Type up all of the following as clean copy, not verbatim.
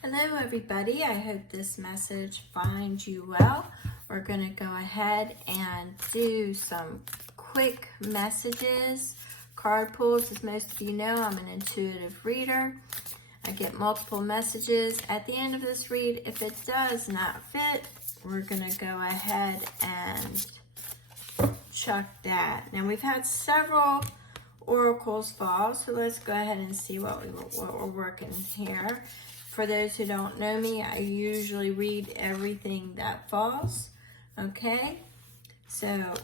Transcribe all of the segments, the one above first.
Hello everybody, I hope this message finds you well. We're going to go ahead and do some quick messages, card pulls. As most of you know, I'm an intuitive reader. I get multiple messages at the end of this read. If it does not fit, we're going to go ahead and chuck that. Now we've had several oracles fall, so let's go ahead and see what we're working here. For those who don't know me, I usually read everything that falls. Okay, so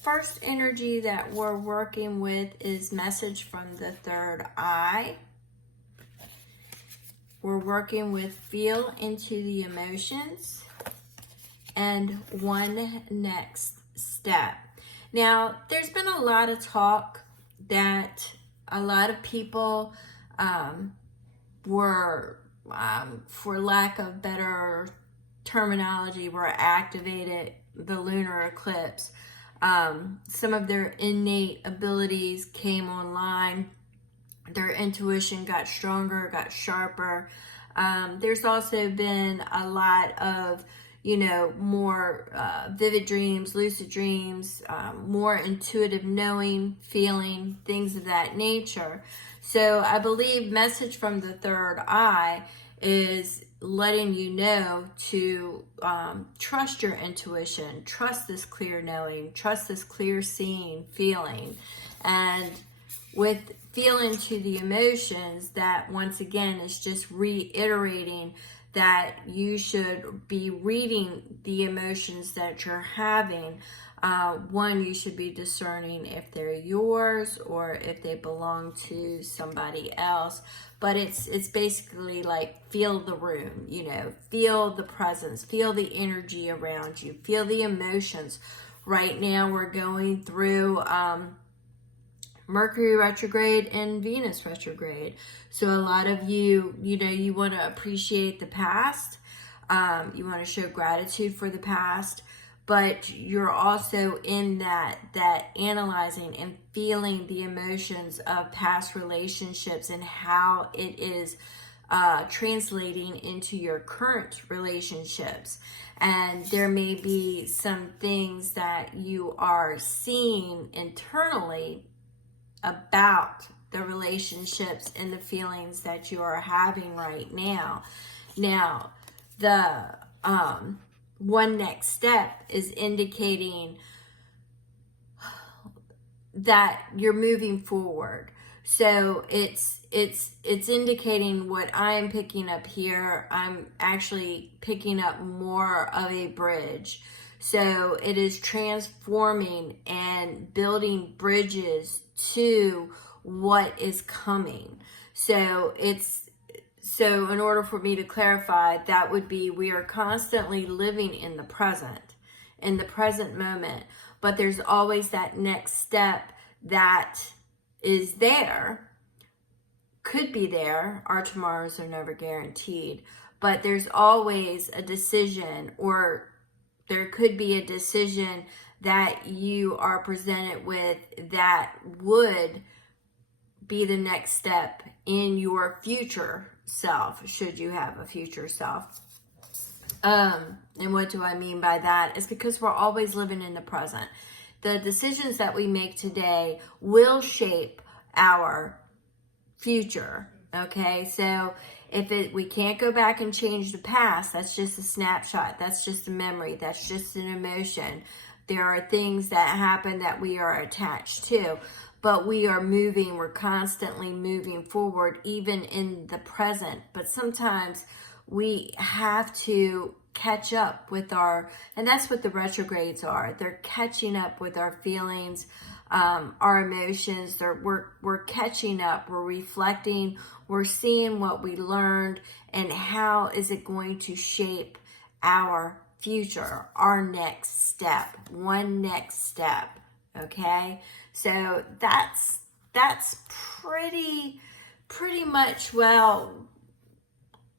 first energy that we're working with is message from the third eye. We're working with feel into the emotions and one next step. Now, there's been a lot of talk that a lot of people were, for lack of better terminology, were activated the lunar eclipse. Some of their innate abilities came online. Their intuition got stronger, got sharper. There's also been a lot of, more vivid dreams, lucid dreams, more intuitive knowing, feeling, things of that nature. So I believe message from the third eye is letting you know to trust your intuition, trust this clear knowing, trust this clear seeing, feeling. And with feel into the emotions, that once again is just reiterating that you should be reading the emotions that you're having. One, you should be discerning if they're yours or if they belong to somebody else. But it's basically like feel the room, feel the presence, feel the energy around you, feel the emotions. Right now we're going through Mercury retrograde and Venus retrograde. So a lot of you, you want to appreciate the past. You want to show gratitude for the past, but you're also in that analyzing and feeling the emotions of past relationships and how it is translating into your current relationships. And there may be some things that you are seeing internally about the relationships and the feelings that you are having right now. Now, the one next step is indicating that you're moving forward. So it's indicating what I'm picking up here. I'm actually picking up more of a bridge. So it is transforming and building bridges to what is coming. So in order for me to clarify, that would be we are constantly living in the present moment, but there's always that next step that is there, could be there. Our tomorrows are never guaranteed, but there's always a decision, or there could be a decision that you are presented with that would be the next step in your future self, should you have a future self. And what do I mean by that? It's because we're always living in the present. The decisions that we make today will shape our future. Okay, so we can't go back and change the past. That's just a snapshot. That's just a memory. That's just an emotion. There are things that happen that we are attached to, but we're constantly moving forward, even in the present. But sometimes we have to catch up with and that's what the retrogrades are. They're catching up with our feelings, our emotions. We're catching up, we're reflecting, we're seeing what we learned and how is it going to shape our future, our next step, one next step. Okay, so that's pretty much, well,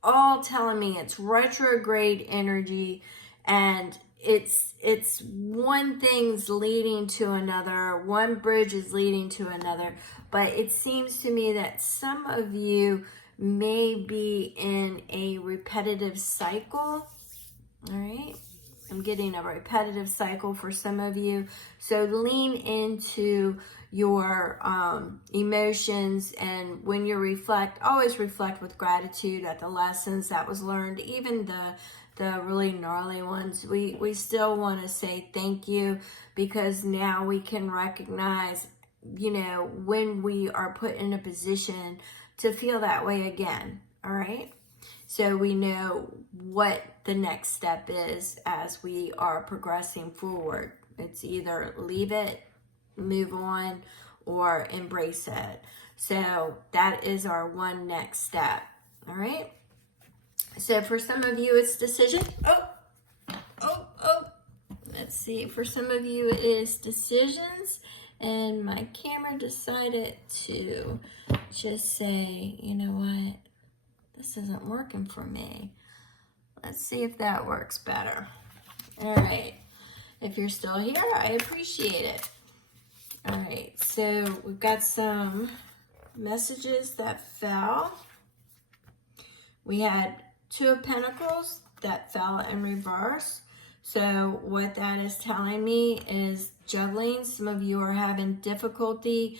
all telling me it's retrograde energy, and it's one thing's leading to another, one bridge is leading to another. But it seems to me that some of you may be in a repetitive cycle. All right. I'm getting a repetitive cycle for some of you. So lean into your emotions, and when you reflect, always reflect with gratitude at the lessons that was learned, even the really gnarly ones. We still want to say thank you, because now we can recognize, when we are put in a position to feel that way again. All right. So we know what the next step is as we are progressing forward. It's either leave it, move on, or embrace it. So that is our one next step. All right. So for some of you, it's decision. Let's see. For some of you, it is decisions. And my camera decided to just say, you know what? This isn't working for me. Let's see if that works better. All right. If you're still here, I appreciate it. All right. So we've got some messages that fell. We had Two of Pentacles that fell in reverse. So what that is telling me is juggling. Some of you are having difficulty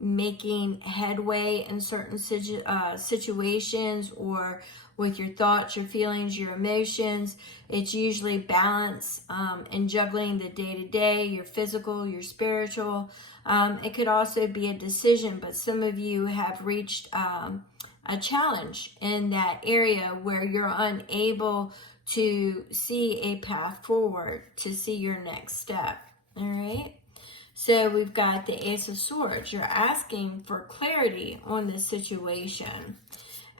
making headway in certain situations, or with your thoughts, your feelings, your emotions. It's usually balance and juggling the day-to-day, your physical, your spiritual. It could also be a decision, but some of you have reached a challenge in that area where you're unable to see a path forward, to see your next step. All right. So we've got the Ace of Swords. You're asking for clarity on this situation.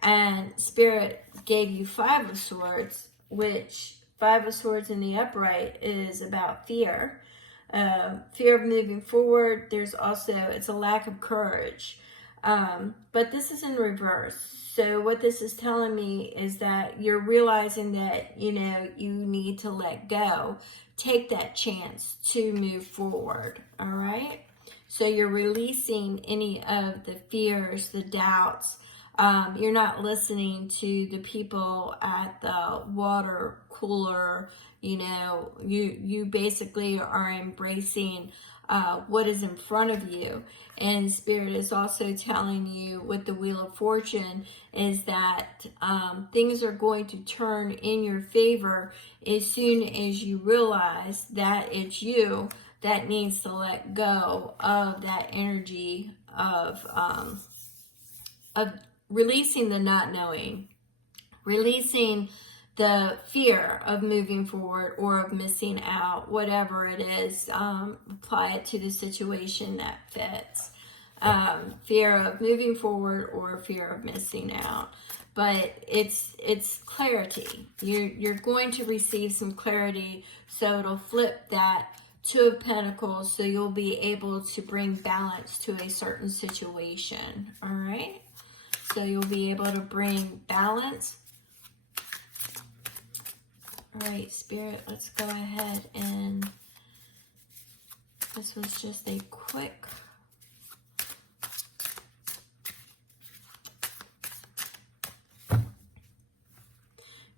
And Spirit gave you Five of Swords, which Five of Swords in the upright is about fear. Fear of moving forward. There's also, it's a lack of courage. But this is in reverse. So what this is telling me is that you're realizing that, you need to let go. Take that chance to move forward. All right. So you're releasing any of the fears, the doubts. You're not listening to the people at the water cooler. You basically are embracing what is in front of you. And Spirit is also telling you with the Wheel of Fortune is that things are going to turn in your favor as soon as you realize that it's you that needs to let go of that energy of releasing the not knowing, releasing the fear of moving forward or of missing out, whatever it is. Apply it to the situation that fits. Fear of moving forward or fear of missing out. But it's clarity. You're going to receive some clarity, so it'll flip that Two of Pentacles, so you'll be able to bring balance to a certain situation. All right. So you'll be able to bring balance. All right, Spirit, let's go ahead and this was just a quick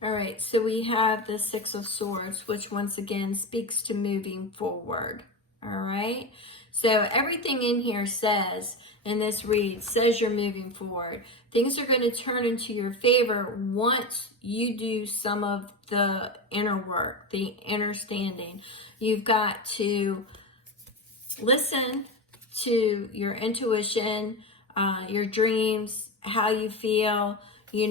all right, so we have the Six of Swords, which once again speaks to moving forward. All right, so everything in here says, in this read, says you're moving forward. Things are going to turn into your favor once you do some of the inner work, the inner standing. You've got to listen to your intuition, your dreams, how you feel. You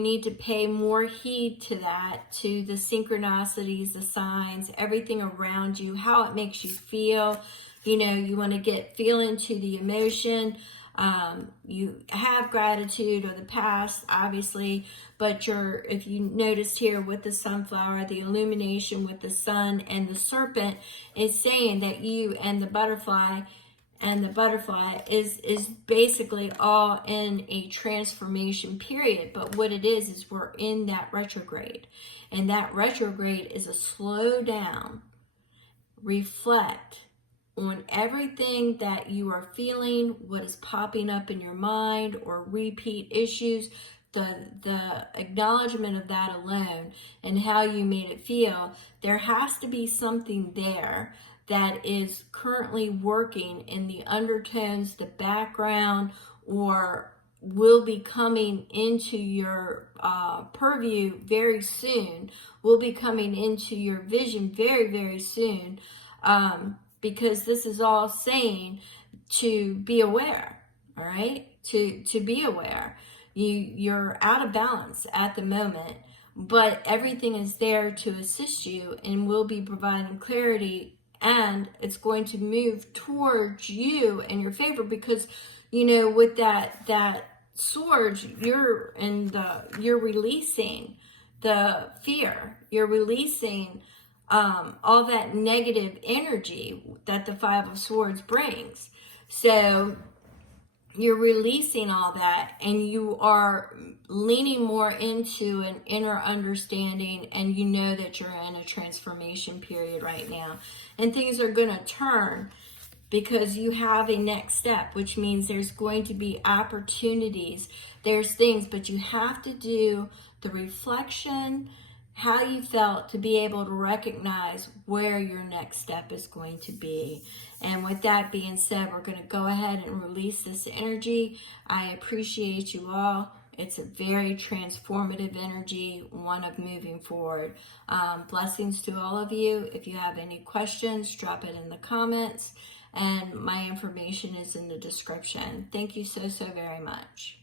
need to pay more heed to that, to the synchronicities, the signs, everything around you, how it makes you feel. You want to feel into the emotion. You have gratitude of the past, obviously, but if you noticed here with the sunflower, the illumination with the sun and the serpent, it's saying that you and the butterfly is basically all in a transformation period. But what it is we're in that retrograde, and that retrograde is a slow down, reflect on everything that you are feeling, what is popping up in your mind, or repeat issues. The acknowledgement of that alone and how you made it feel, there has to be something there that is currently working in the undertones, the background, or will be coming into your purview very soon, will be coming into your vision very, very soon, because this is all saying to be aware, all right? To be aware. You're out of balance at the moment, but everything is there to assist you and will be providing clarity, and it's going to move towards you in your favor, because with that sword, you're releasing the fear, you're releasing all that negative energy that the Five of Swords brings. So you're releasing all that, and you are leaning more into an inner understanding, and you know that you're in a transformation period right now, and things are going to turn because you have a next step, which means there's going to be opportunities, there's things, but you have to do the reflection, how you felt, to be able to recognize where your next step is going to be. And with that being said, we're going to go ahead and release this energy. I appreciate you all. It's a very transformative energy, one of moving forward. Blessings to all of you. If you have any questions, drop it in the comments, and my information is in the description. Thank you so very much.